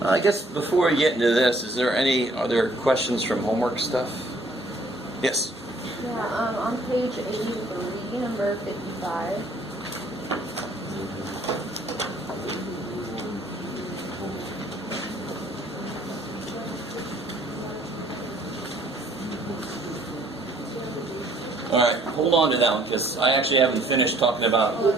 I guess before we get into this, are there questions from homework stuff? Yes? Yeah, on page 83, number 55. Alright, hold on to that one, because I actually haven't finished talking about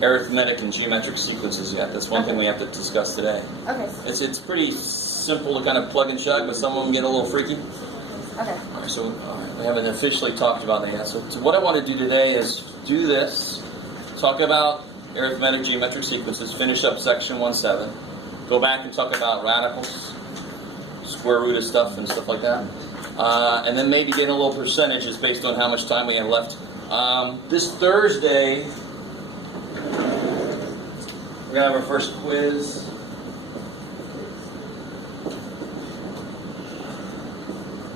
arithmetic and geometric sequences yet. That's one thing we have to discuss today. Okay. It's pretty simple to kind of plug and chug, but some of them get a little freaky. Okay. Alright, so we haven't officially talked about that yet. So what I want to do today is do this, talk about arithmetic geometric sequences, finish up section 1.7, go back and talk about radicals, square root of stuff and stuff like that. And then maybe get a little percentages based on how much time we have left. This Thursday, we're going to have our first quiz.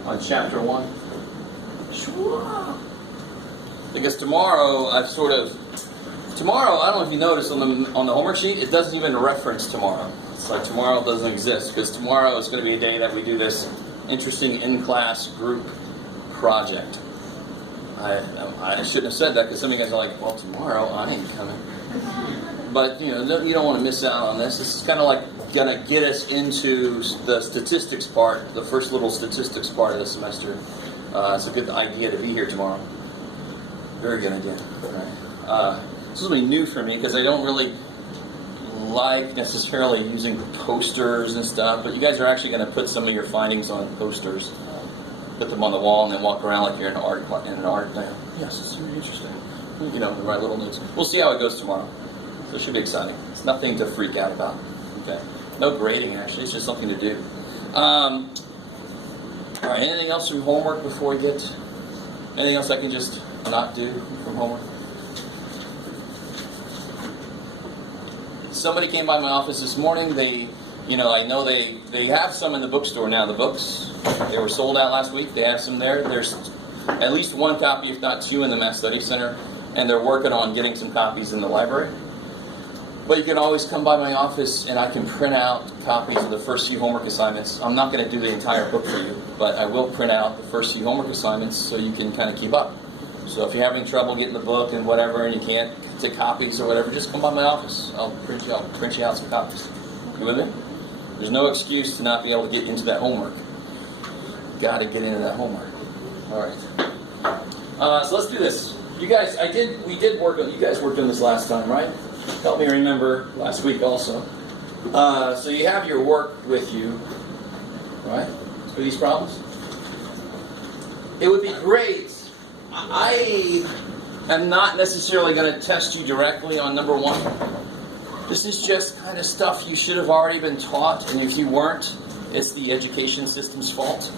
On chapter 1. Because tomorrow, I don't know if you noticed on the homework sheet, it doesn't even reference tomorrow. It's like tomorrow doesn't exist, because tomorrow is going to be a day that we do this interesting in-class group project. I shouldn't have said that, because some of you guys are like, well, tomorrow I ain't coming. But you don't want to miss out on this. This is kind of like going to get us into the statistics part, the first little statistics part of the semester. It's a good idea to be here tomorrow. Very good idea. All right. This is something new for me, because I don't really like necessarily using posters and stuff, but you guys are actually going to put some of your findings on posters, put them on the wall, and then walk around like you're in an art thing. Yes, it's very interesting. Write little notes. We'll see how it goes tomorrow. So it should be exciting. It's nothing to freak out about. Okay. No grading, actually. It's just something to do. All right. Anything else from homework before we get? Anything else I can just not do from homework? Somebody came by my office this morning. I know they have some in the bookstore now. The books, they were sold out last week. They have some there. There's at least one copy, if not two, in the Math Study Center, and they're working on getting some copies in the library. But you can always come by my office, and I can print out copies of the first few homework assignments. I'm not going to do the entire book for you, but I will print out the first few homework assignments so you can kind of keep up. So if you're having trouble getting the book and whatever, and you can't take copies or whatever, just come by my office. I'll print you out some copies. You with me? There's no excuse to not be able to get into that homework. Got to get into that homework. All right. So let's do this. You guys, you guys worked on this last time, right? Help me remember last week also. So you have your work with you, right? For these problems. It would be great. I am not necessarily going to test you directly on number 1. This is just kind of stuff you should have already been taught, and if you weren't, it's the education system's fault.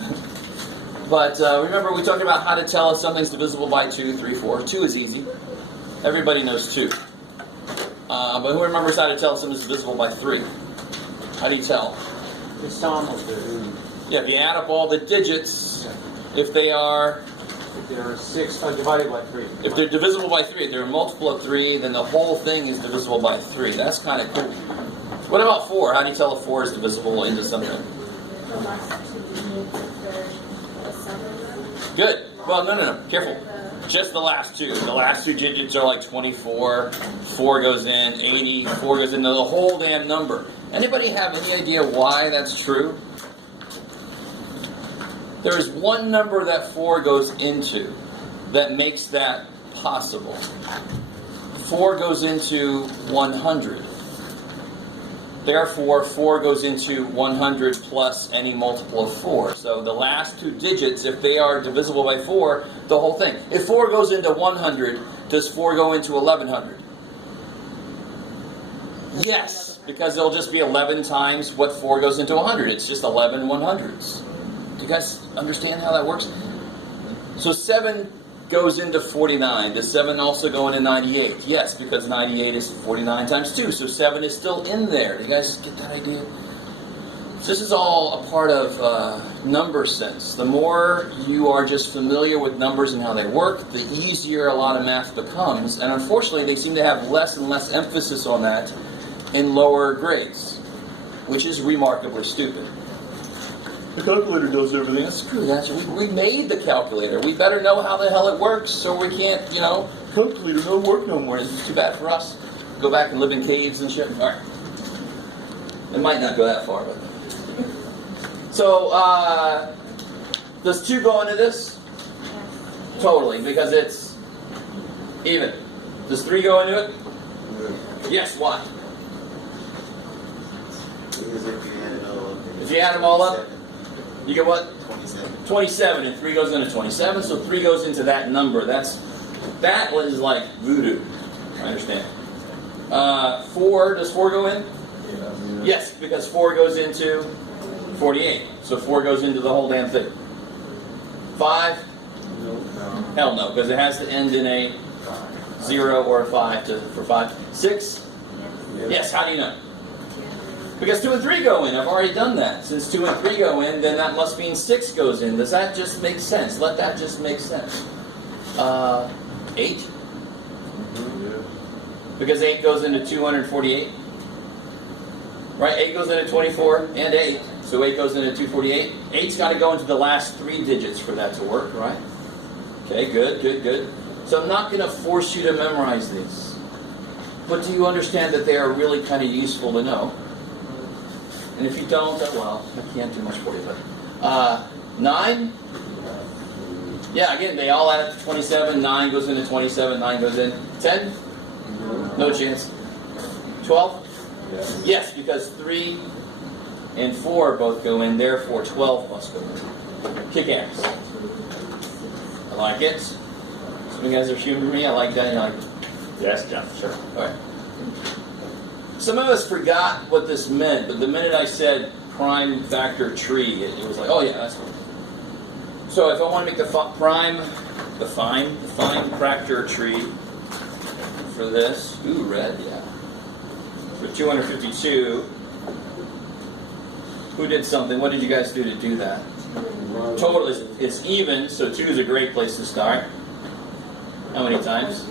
But remember, we talked about how to tell if something's divisible by 2, 3, 4. 2 is easy. Everybody knows 2. But who remembers how to tell if something's divisible by 3? How do you tell? It's almost there. Yeah, if you add up all the digits, if they are... If they're 6 divided by 3. If they're divisible by 3, if they're a multiple of 3, then the whole thing is divisible by 3. That's kind of cool. What about 4? How do you tell if 4 is divisible into something? Good. Well, no. Careful. Just the last 2. The last 2 digits are like 24. 4 goes in. 80. 4 goes into the whole damn number. Anybody have any idea why that's true? There is one number that 4 goes into that makes that possible. 4 goes into 100. Therefore, 4 goes into 100 plus any multiple of 4. So the last 2 digits, if they are divisible by 4, the whole thing. If 4 goes into 100, does 4 go into 1100? Yes, because it'll just be 11 times what 4 goes into 100. It's just 11 100s. Do you guys understand how that works? So 7 goes into 49. Does 7 also go into 98? Yes, because 98 is 49 times 2. So 7 is still in there. Do you guys get that idea? So this is all a part of number sense. The more you are just familiar with numbers and how they work, the easier a lot of math becomes. And unfortunately, they seem to have less and less emphasis on that in lower grades. which is remarkably stupid. The calculator does everything. Screw that. We made the calculator. We better know how the hell it works so we can't, calculator don't work no more. It's too bad for us. Go back and live in caves and shit. All right. It might not go that far, but. So, does 2 go into this? Totally, because it's even. Does 3 go into it? Yes, why? Because if you add them all up, you get what? 27. 27, and 3 goes into 27, so 3 goes into that number. That was like voodoo. I understand. 4, does 4 go in? Yeah. Yes, because 4 goes into 48. So 4 goes into the whole damn thing. 5? No. Hell no, because it has to end in a 0 or a 5 for 5. 6? Yes, how do you know? Because 2 and 3 go in. I've already done that. Since 2 and 3 go in, then that must mean 6 goes in. Does that just make sense? Let that just make sense. 8? Because 8 goes into 248. Right? 8 goes into 24 and 8. So 8 goes into 248. 8's got to go into the last 3 digits for that to work, right? Okay, good. So I'm not going to force you to memorize these. But do you understand that they are really kind of useful to know? And if you don't, well, I can't do much for you. But 9? Yeah, again, they all add up to 27. 9 goes into 27. 9 goes in. 10? No chance. 12? Yes, because 3 and 4 both go in. Therefore, 12 must go in. Kick ass. I like it. Some of you guys are humoring me. I like that. You're like, yes, Jeff, sure. All right. Some of us forgot what this meant, but the minute I said prime factor tree, it was like, oh yeah, that's what. So if I want to make the fine factor tree for this, red, yeah, for 252, who did something? What did you guys do to do that? Total is even, so 2 is a great place to start. How many times?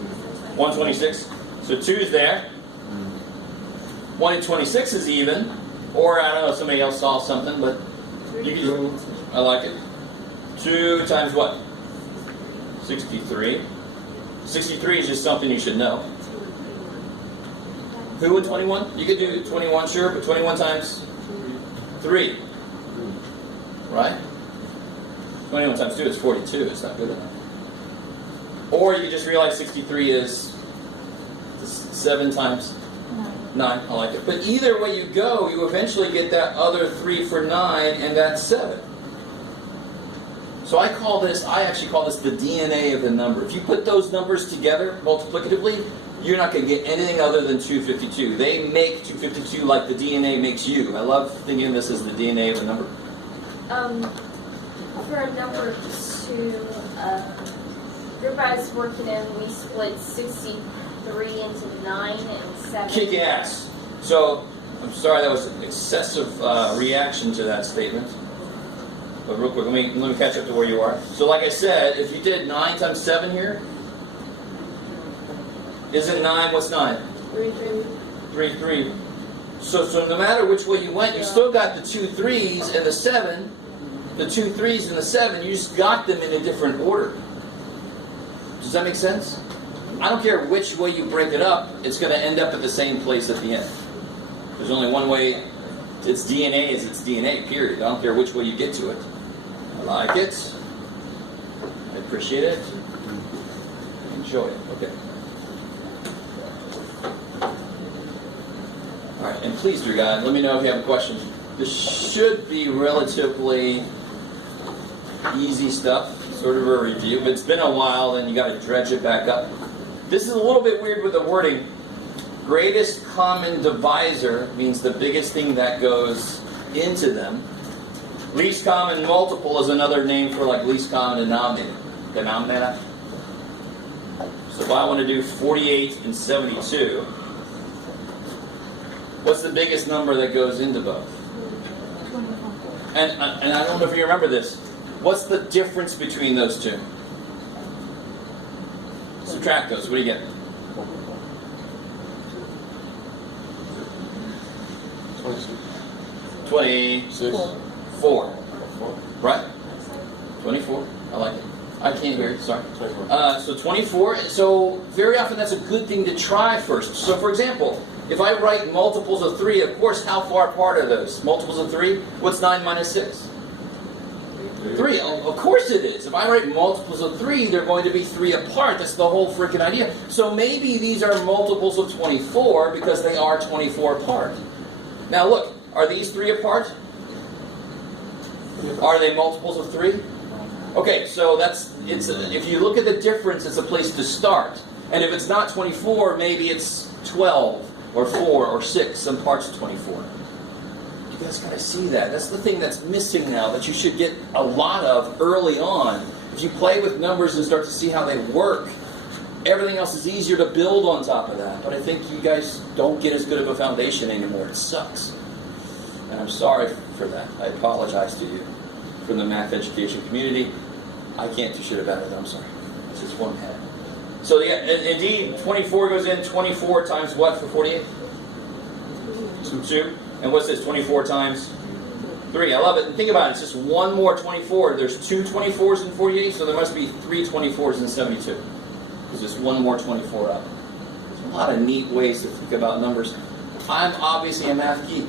126. So 2 is there. 1 and 26 is even, or I don't know if somebody else saw something, but you can just, I like it. 2 times what? 63. 63 is just something you should know. Who would 21? You could do 21, sure, but 21 times 3. Right? 21 times 2 is 42. It's not good enough. Or you could just realize 63 is 7 times 9. I like it. But either way you go, you eventually get that other 3 for 9, and that's 7. So I actually call this the DNA of the number. If you put those numbers together multiplicatively, you're not going to get anything other than 252. They make 252 like the DNA makes you. I love thinking of this as the DNA of a number. For a number 2, everybody's working in, we split 63 into 9 and 7. Kick ass. So, I'm sorry that was an excessive reaction to that statement. But real quick, let me catch up to where you are. So like I said, if you did 9 times 7 here, isn't 9, what's 9? 3. So no matter which way you went, you still got the 2 3s and the 7. The 2 3s and the 7, you just got them in a different order. Does that make sense? I don't care which way you break it up, it's going to end up at the same place at the end. There's only one way. Its DNA is its DNA, period. I don't care which way you get to it. I like it. I appreciate it. Enjoy it. Okay. Alright, and please, dear God, let me know if you have a question. This should be relatively easy stuff, sort of a review, but it's been a while and you got to dredge it back up. This is a little bit weird with the wording. Greatest common divisor means the biggest thing that goes into them. Least common multiple is another name for like least common denominator. So if I want to do 48 and 72, what's the biggest number that goes into both? And I don't know if you remember this. What's the difference between those two? Subtract those. What do you get? 22. 24. Right? 24. I like it. I can't hear it, sorry. So 24. So very often that's a good thing to try first. So for example, if I write multiples of 3, of course, how far apart are those? Multiples of 3? What's 9 minus 6? 3. Of course it is. If I write multiples of 3, they're going to be 3 apart. That's the whole freaking idea. So maybe these are multiples of 24 because they are 24 apart. Now look, are these 3 apart? Are they multiples of 3? Okay, so if you look at the difference, it's a place to start. And if it's not 24, maybe it's 12 or 4 or 6, some parts of 24. You guys gotta see that. That's the thing that's missing now that you should get a lot of early on. If you play with numbers and start to see how they work, everything else is easier to build on top of that. But I think you guys don't get as good of a foundation anymore. It sucks. And I'm sorry for that. I apologize to you. From the math education community, I can't do shit about it. I'm sorry. It's just one head. So yeah, indeed, 24 goes in. 24 times what for 48? 2. And what's this? 24 times 3. I love it. And think about it. It's just one more 24. There's 2 24s in 48, so there must be 3 24s in 72. Because there's one more 24 up. There's a lot of neat ways to think about numbers. I'm obviously a math geek.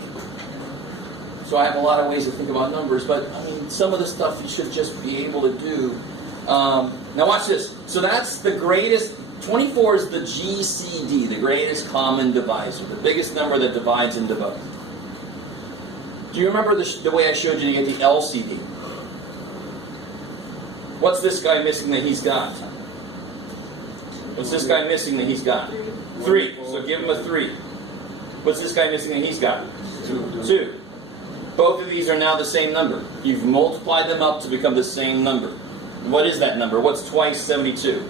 So I have a lot of ways to think about numbers, but I mean, some of the stuff you should just be able to do. Now watch this. So that's the greatest, 24 is the GCD, the greatest common divisor, the biggest number that divides into both. Do you remember the way I showed you to get the LCD? What's this guy missing that he's got? What's this guy missing that he's got? 3. So give him a 3. What's this guy missing that he's got? 2. Both of these are now the same number. You've multiplied them up to become the same number. What is that number? What's twice 72?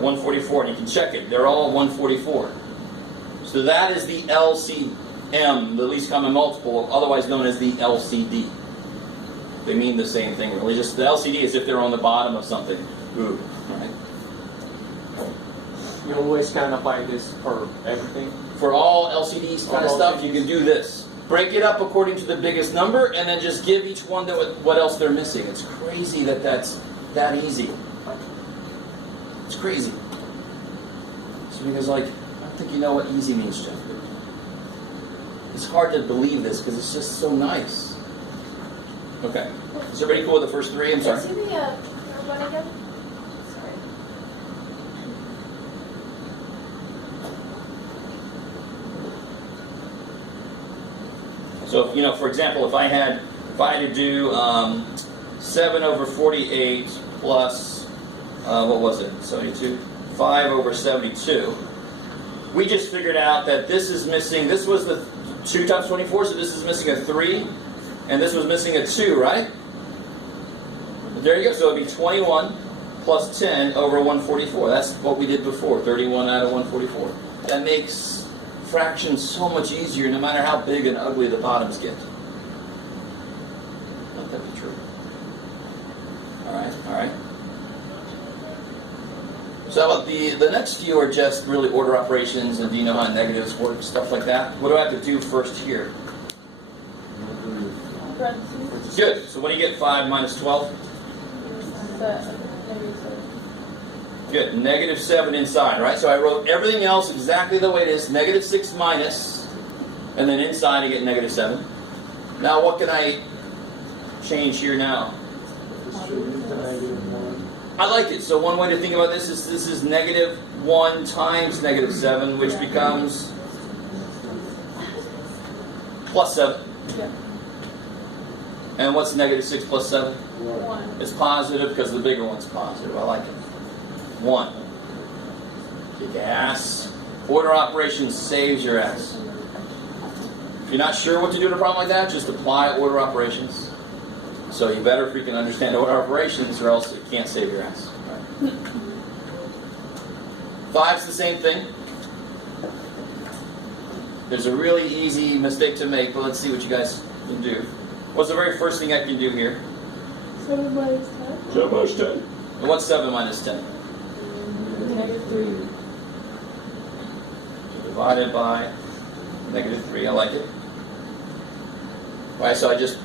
144. And you can check it. They're all 144. So that is the LCM, the least common multiple, otherwise known as the LCD. They mean the same thing, really. Just the LCD is if they're on the bottom of something. Ooh, right? You always kind of buy this for everything. For all LCDs kind of stuff, you can do this. Break it up according to the biggest number, and then just give each one what else they're missing. It's crazy that that's that easy. It's crazy. So because, like, I don't think you know what easy means, Jeff. It's hard to believe this because it's just so nice. Okay. Is everybody cool with the first 3? I'm sorry. Can you see the one again? Sorry. So, you know, for example, if I had to do 7 over 48 plus, what was it, 72? 5 over 72. We just figured out that this is missing, this was the 2 times 24, so this is missing a 3, and this was missing a 2, right? But there you go, so it would be 21 plus 10 over 144. That's what we did before, 31 out of 144. That makes fractions so much easier no matter how big and ugly the bottoms get. Let that be true. Alright. So the next few are just really order operations, and do you know how negatives work, stuff like that? What do I have to do first here? Good. So what do you get? 5 minus 12? Good. -7 inside, right? So I wrote everything else exactly the way it is. -6 minus, and then inside I get -7. Now what can I change here now? I like it. So one way to think about this is -1 times -7, which becomes +7. Yeah. And what's -6 plus 7? 1. It's positive because the bigger one's positive. I like it. 1. Kick ass. Order operations saves your ass. If you're not sure what to do in a problem like that, just apply order operations. So you better freaking understand order operations, or else it can't save your ass. Right. 5's the same thing. There's a really easy mistake to make, but let's see what you guys can do. What's the very first thing I can do here? 7 minus 10. 7 minus 10. And what's 7 minus 10? -3. Divided by Negative 3, I like it. Alright, so I just,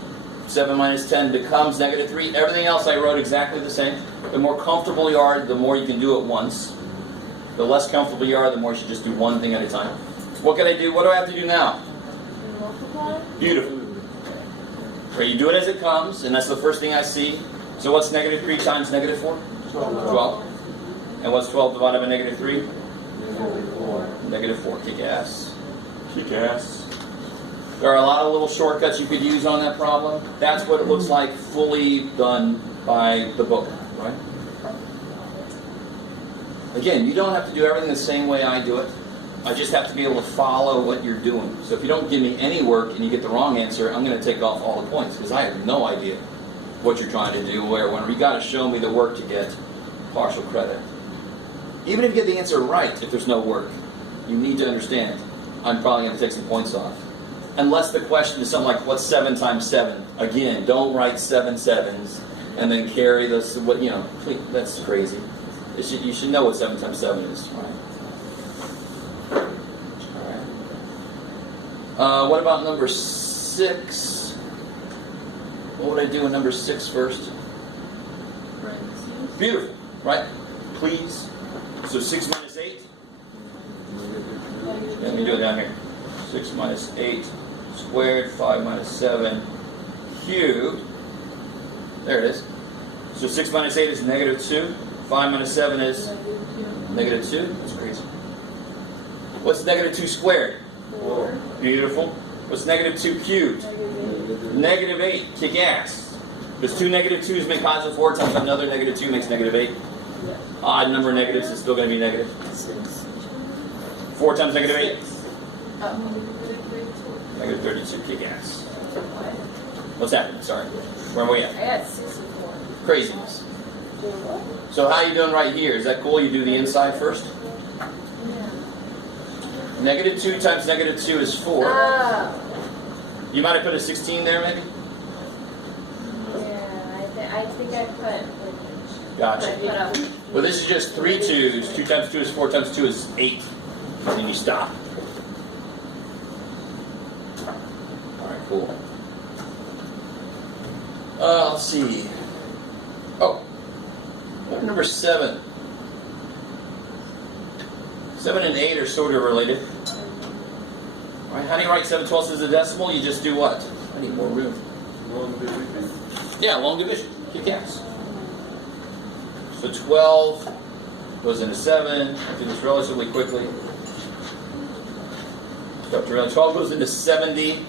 7 minus 10 becomes negative 3. Everything else I wrote exactly the same. The more comfortable you are, the more you can do it once. The less comfortable you are, the more you should just do one thing at a time. What can I do? What do I have to do now? Multiply? Beautiful. Right, you do it as it comes, and that's the first thing I see. So what's negative 3 times negative 4? 12. And what's 12 divided by negative 3? Negative 4. Kick ass. Kick ass. There are a lot of little shortcuts you could use on that problem. That's what it looks like fully done by the book, right? Again, you don't have to do everything the same way I do it. I just have to be able to follow what you're doing. So if you don't give me any work and you get the wrong answer, I'm going to take off all the points because I have no idea what you're trying to do, where, when you got to show me the work to get partial credit. Even if you get the answer right, if there's no work, you need to understand I'm probably going to take some points off. Unless the question is something like, what's 7 times 7? Again, don't write 7 sevens and then carry this, what, you know, please, that's crazy. You should know what 7 times 7 is, right? Alright. What about number 6? What would I do in number 6 first? Beautiful, right? Please. So 6 minus 8. Let me do it down here. 6 minus 8 squared, 5 minus 7 cubed. There it is. So 6 minus 8 is negative 2. 5 minus 7 is negative 2. That's crazy. What's negative 2 squared? 4. Beautiful. What's negative 2 cubed? Negative 8. Kick ass. Does 2 negative 2's make positive 4 times another negative 2 makes negative 8? Odd number of negatives is still going to be negative. 4 times negative 8? Negative 32. Kick ass. What's happening? Sorry. Where are we at? I got 64. Craziness. So how are you doing right here? Is that cool? You do the inside first? Negative 2 times negative 2 is 4. You might have put a 16 there, maybe? Yeah, I think I put... Gotcha. Well, this is just 3 2's. 2 times 2 is 4 times 2 is 8. And then you stop. Alright, cool. Let's see. Oh. What number 7? 7 and 8 are sort of related. Alright, how do you write 7/12 as a decimal? You just do what? I need more room. Long division. Yeah, long division. Kick ass. So 12 goes into 7. I do this relatively quickly. Start to realize 12 goes into 70.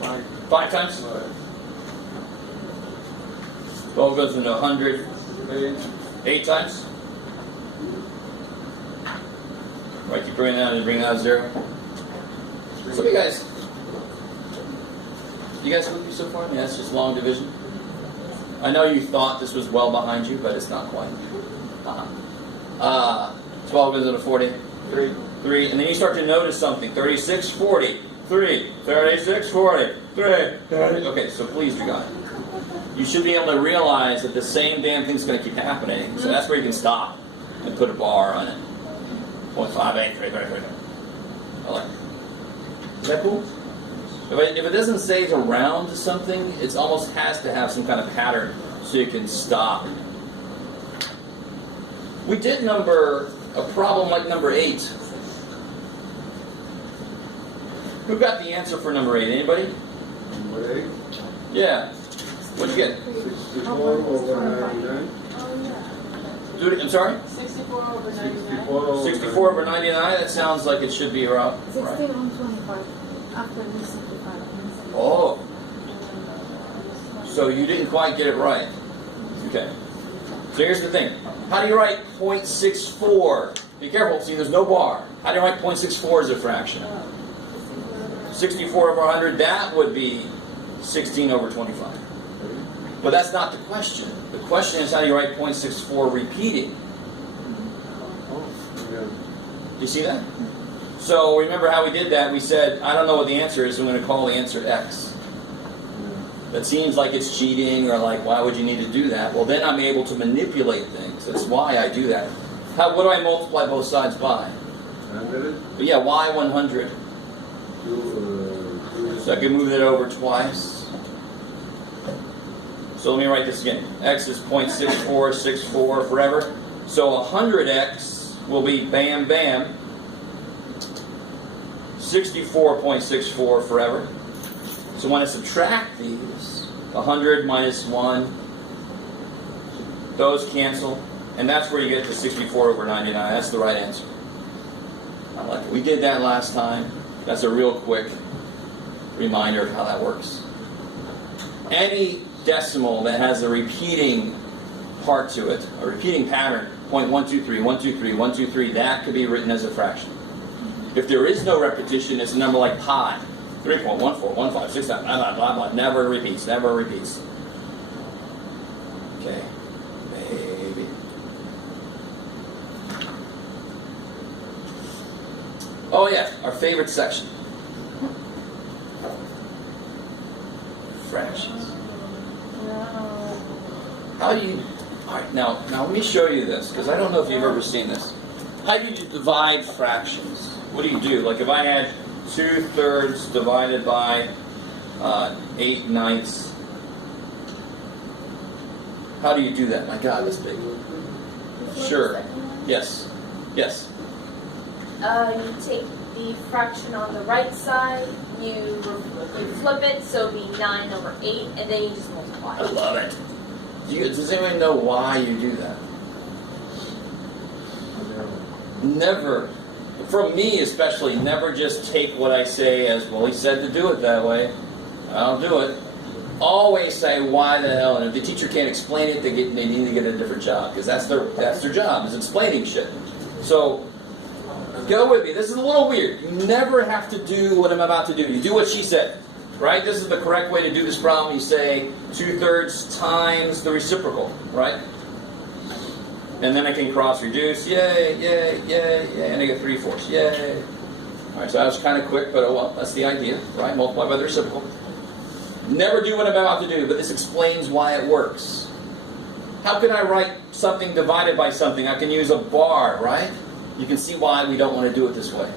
5 times? 12 goes into 100. 8 times? Right, keep bringing that and bring that 0. So you guys with me so far? I mean, that's just long division. I know you thought this was well behind you, but it's not quite. 12 goes into 40. 3. And then you start to notice something. 36, 40. 3. 36, 40. 3. 30. Okay, so please, you guys. You should be able to realize that the same damn thing's going to keep happening. So that's where you can stop and put a bar on it. 0.58, 3. I like it. Is that cool? If it doesn't say it's around something, it almost has to have some kind of pattern so you can stop. We did a problem like number 8. Who got the answer for number 8? Anybody? Number 8. Yeah. What'd you get? 64 over 99. Do it, I'm sorry? 64 over 99. 64 over 99? That sounds like it should be around. 16 Right. on 25. After the 65. Oh. So you didn't quite get it right. Okay. So here's the thing. How do you write 0.64? Be careful. See, there's no bar. How do you write 0.64 as a fraction? 64 over 100, that would be 16 over 25. But that's not the question. The question is, how do you write 0.64 repeating? Do you see that? So remember how we did that? We said, I don't know what the answer is, so I'm going to call the answer X. That seems like it's cheating, or like, why would you need to do that? Well, then I'm able to manipulate things. That's why I do that. What do I multiply both sides by? 100. But yeah, why 100? So I can move it over twice. So let me write this again. X is 0.6464 forever. So 100x will be bam bam 64.64 forever. So when I subtract these, 100 minus 1, those cancel. And that's where you get to 64 over 99. That's the right answer. I like it. We did that last time. That's a real quick reminder of how that works. Any decimal that has a repeating part to it, a repeating pattern, 0.123, 123, 123, that could be written as a fraction. If there is no repetition, it's a number like pi. 3.141569, blah, blah, blah, blah. Never repeats, never repeats. Okay, maybe. Oh yeah, our favorite section. Fractions. How do you, alright, now let me show you this, because I don't know if you've ever seen this. How do you divide fractions? What do you do? Like if I had 2/3 divided by 8/9. How do you do that? My God, that's big. Sure. Yes. Yes. You take the fraction on the right side, you flip it, so it'll be 9 over 8, and then you just multiply. I love it. Does anyone know why you do that? Never. For me especially, never just take what I say as, well, he said to do it that way. I'll do it. Always say, why the hell? And if the teacher can't explain it, they need to get a different job, because that's their job, is explaining shit. So, go with me. This is a little weird. You never have to do what I'm about to do. You do what she said. Right? This is the correct way to do this problem. You say 2/3 times the reciprocal. Right? And then I can cross reduce. Yay, yay, yay, yay. And I get 3/4. Yay. Alright, so that was kind of quick, but oh well, that's the idea. Right? Multiply by the reciprocal. Never do what I'm about to do, but this explains why it works. How can I write something divided by something? I can use a bar, right? You can see why we don't want to do it this way.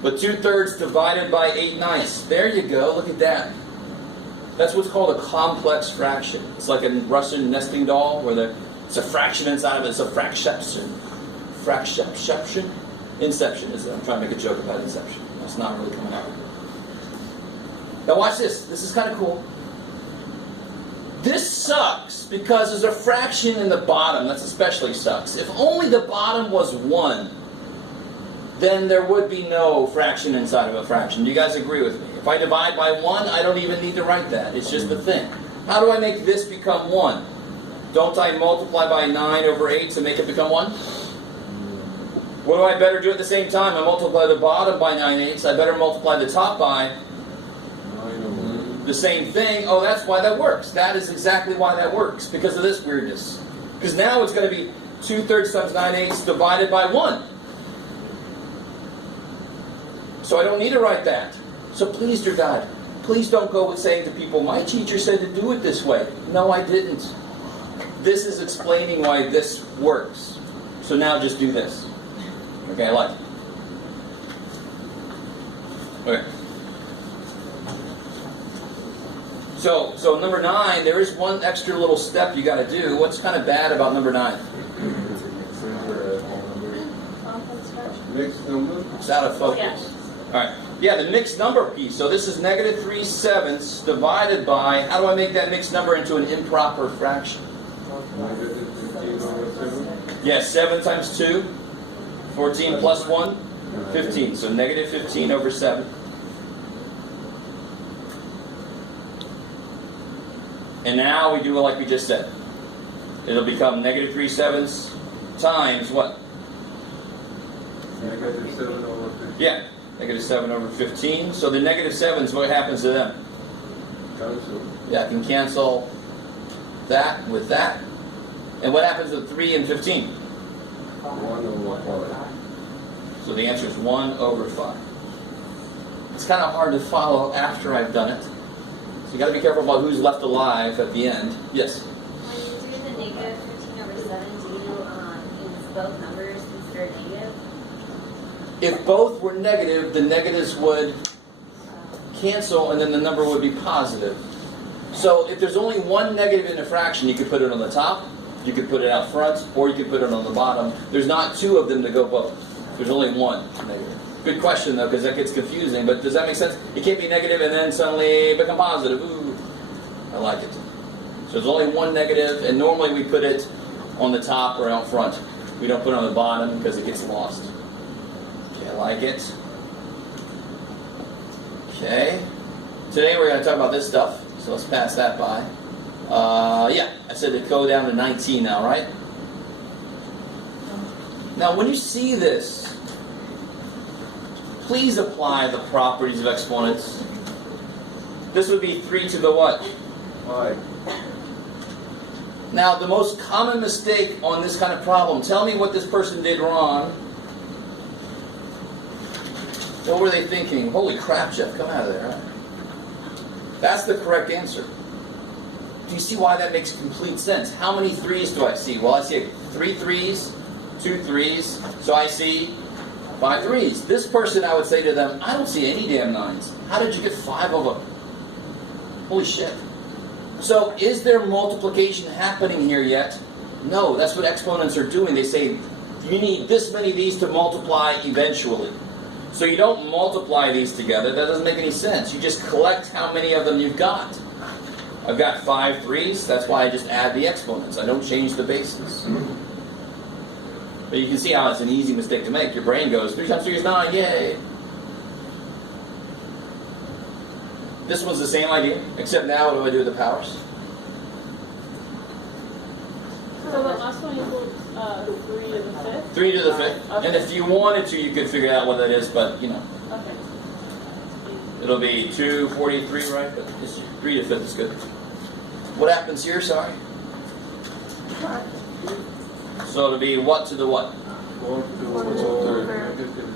But 2/3 divided by 8/9. There you go. Look at that. That's what's called a complex fraction. It's like a Russian nesting doll where it's a fraction inside of it. It's a fraction. Fraction? Inception. I'm trying to make a joke about inception. It's not really coming out. Now watch this. This is kind of cool. This sucks because there's a fraction in the bottom. That especially sucks. If only the bottom was 1, then there would be no fraction inside of a fraction. Do you guys agree with me? If I divide by 1, I don't even need to write that. It's just the thing. How do I make this become 1? Don't I multiply by 9 over 8 to make it become 1? What do I better do at the same time? I multiply the bottom by 9/8. I better multiply the top by the same thing. Oh, that's why that works. That is exactly why that works. Because of this weirdness. Because now it's going to be 2/3 times 9/8 divided by 1. So I don't need to write that. So please, dear God, please don't go with saying to people, my teacher said to do it this way. No, I didn't. This is explaining why this works. So now just do this. Okay, I like it. Okay. So number 9, there is one extra little step you got to do. What's kind of bad about number 9? Mixed number. It's out of focus. All right. Yeah, the mixed number piece. So this is -3/7 divided by, how do I make that mixed number into an improper fraction? -15 over 7. Yes, 7 times 2, 14 plus 1, 15. So -15 over 7. And now we do it like we just said. It'll become -3/7 times what? -7 over 15. Yeah, -7 over 15. So the -7s, what happens to them? Cancel. Yeah, I can cancel that with that. And what happens with 3 and 15? 1 over 5. So the answer is 1 over 5. It's kind of hard to follow after I've done it. So you got to be careful about who's left alive at the end. Yes? When you do the -15 over 7, do you is both numbers considered negative? If both were negative, the negatives would cancel, and then the number would be positive. So if there's only one negative in a fraction, you could put it on the top, you could put it out front, or you could put it on the bottom. There's not two of them to go both. There's only one negative. Good question, though, because that gets confusing. But does that make sense? It can't be negative and then suddenly become positive. Ooh, I like it. So there's only one negative, and normally we put it on the top or out front. We don't put it on the bottom because it gets lost. Okay, I like it. Okay. Today we're going to talk about this stuff, so let's pass that by. Yeah, I said to go down to 19 now, right? Now, when you see this, please apply the properties of exponents. This would be 3 to the what? 5. Now, the most common mistake on this kind of problem, tell me what this person did wrong. What were they thinking? Holy crap, Jeff, come out of there. That's the correct answer. Do you see why that makes complete sense? How many 3s do I see? Well, I see 3 3s, 2 3s, so I see 5 3s. This person, I would say to them, I don't see any damn 9s. How did you get 5 of them? Holy shit. So, is there multiplication happening here yet? No, that's what exponents are doing. They say, you need this many of these to multiply eventually. So you don't multiply these together. That doesn't make any sense. You just collect how many of them you've got. I've got 5 3s. That's why I just add the exponents. I don't change the bases. But you can see how it's an easy mistake to make. Your brain goes, 3 times 3 is 9, yay! This was the same idea, except now what do I do with the powers? So the last one equals 3 to the 5th? 3 to the 5th. Okay. And if you wanted to, you could figure out what that is, but, you know. Okay. It'll be 243, right? But it's 3 to 5th is good. What happens here, sorry? So it'll be what to the what? 4 to negative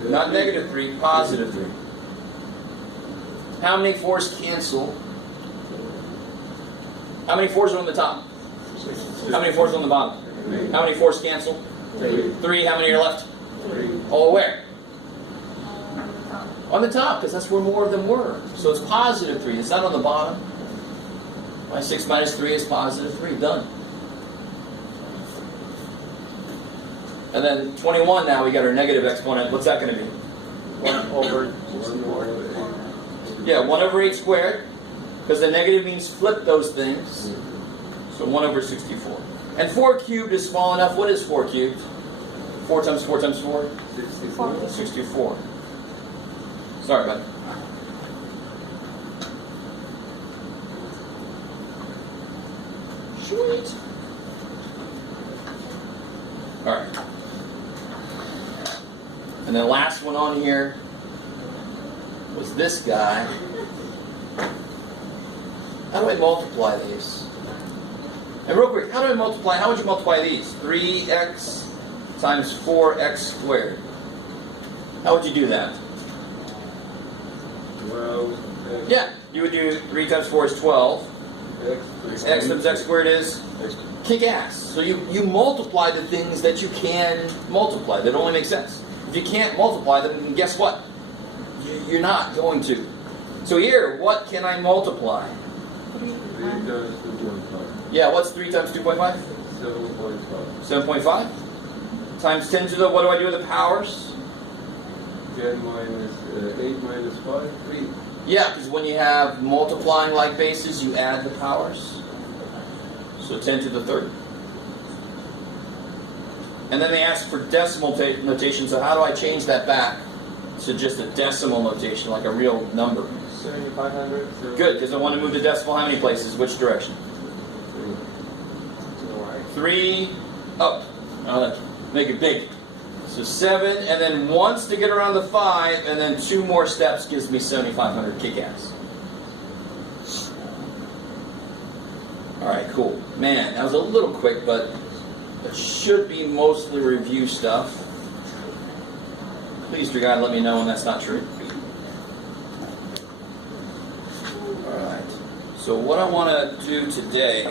3. Not negative 3, positive 3. How many 4s cancel? How many 4s are on the top? How many 4s are on the bottom? How many 4s cancel? 3. How many are left? 3. Oh, where? On the top, because that's where more of them were. So it's positive 3. It's not on the bottom. 6 minus 3 is positive 3. Done. And then 21 now, we got our negative exponent. What's that going to be? 1 over 64. Yeah, 1 over 8 squared. Because the negative means flip those things. So 1 over 64. And 4 cubed is small enough. What is 4 cubed? 4 times 4 times 4? 64. 64. Sorry, bud. Sweet. Alright. And the last one on here was this guy. How do I multiply these? And real quick, how do I multiply? How would you multiply these? 3x times 4x squared. How would you do that? 12. Yeah, you would do 3 times 4 is 12. X times x squared is kick ass. So you multiply the things that you can multiply. That only makes sense. If you can't multiply them, guess what? You're not going to. So here, what can I multiply? 3 times 2.5. Yeah, what's 3 times 2.5? 7.5. 7.5. Times 10 to the, what do I do with the powers? 10 minus 8 minus 5, 3. Yeah, because when you have multiplying like bases, you add the powers. So 10 to the third. And then they ask for decimal notation, so how do I change that back to just a decimal notation, like a real number? 7,500. Good, because I want to move the decimal how many places? Which direction? 3 up. Make it big. So 7, and then once to get around the 5, and then 2 more steps gives me 7,500 kick-ass. Alright, cool. Man, that was a little quick, but it should be mostly review stuff. Please, dear God, let me know when that's not true. Alright. So what I want to do today,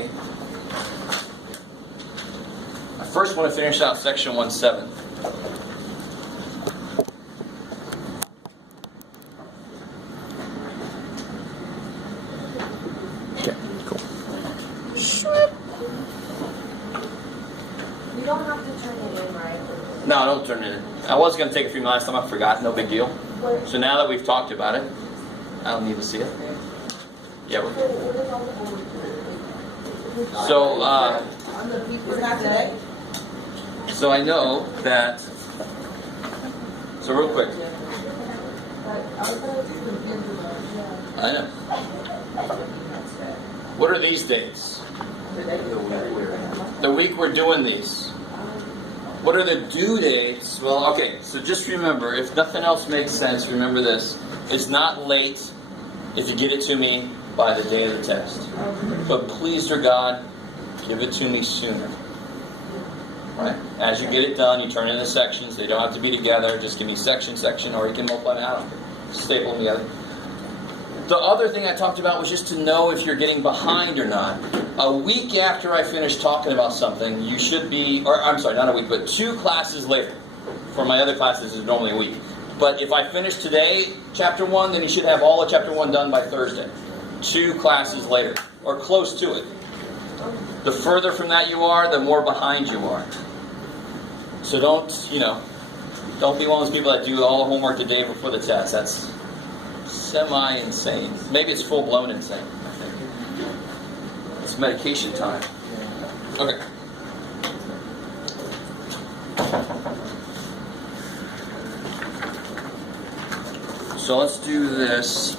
I first want to finish out section 1.7. No, don't turn it in. I was going to take it from you last time. I forgot. No big deal. So now that we've talked about it, I don't need to see it. Yeah. So, so I know that. So real quick. I know. What are these dates? The week we're doing these. What are the due dates? Well, okay, so just remember, if nothing else makes sense, remember this. It's not late if you get it to me by the day of the test. But please, dear God, give it to me sooner. Right? As you get it done, you turn it into sections. They don't have to be together. Just give me section, or you can multiply them out. Staple them together. The other thing I talked about was just to know if you're getting behind or not. A week after I finish talking about something, you should be, or I'm sorry, not a week, but 2 classes later. For my other classes, it's normally a week. But if I finish today, chapter 1, then you should have all of chapter 1 done by Thursday. 2 classes later, or close to it. The further from that you are, the more behind you are. So don't be one of those people that do all the homework the day before the test. That's semi-insane. Maybe it's full-blown insane, I think. It's medication time. Okay. So let's do this.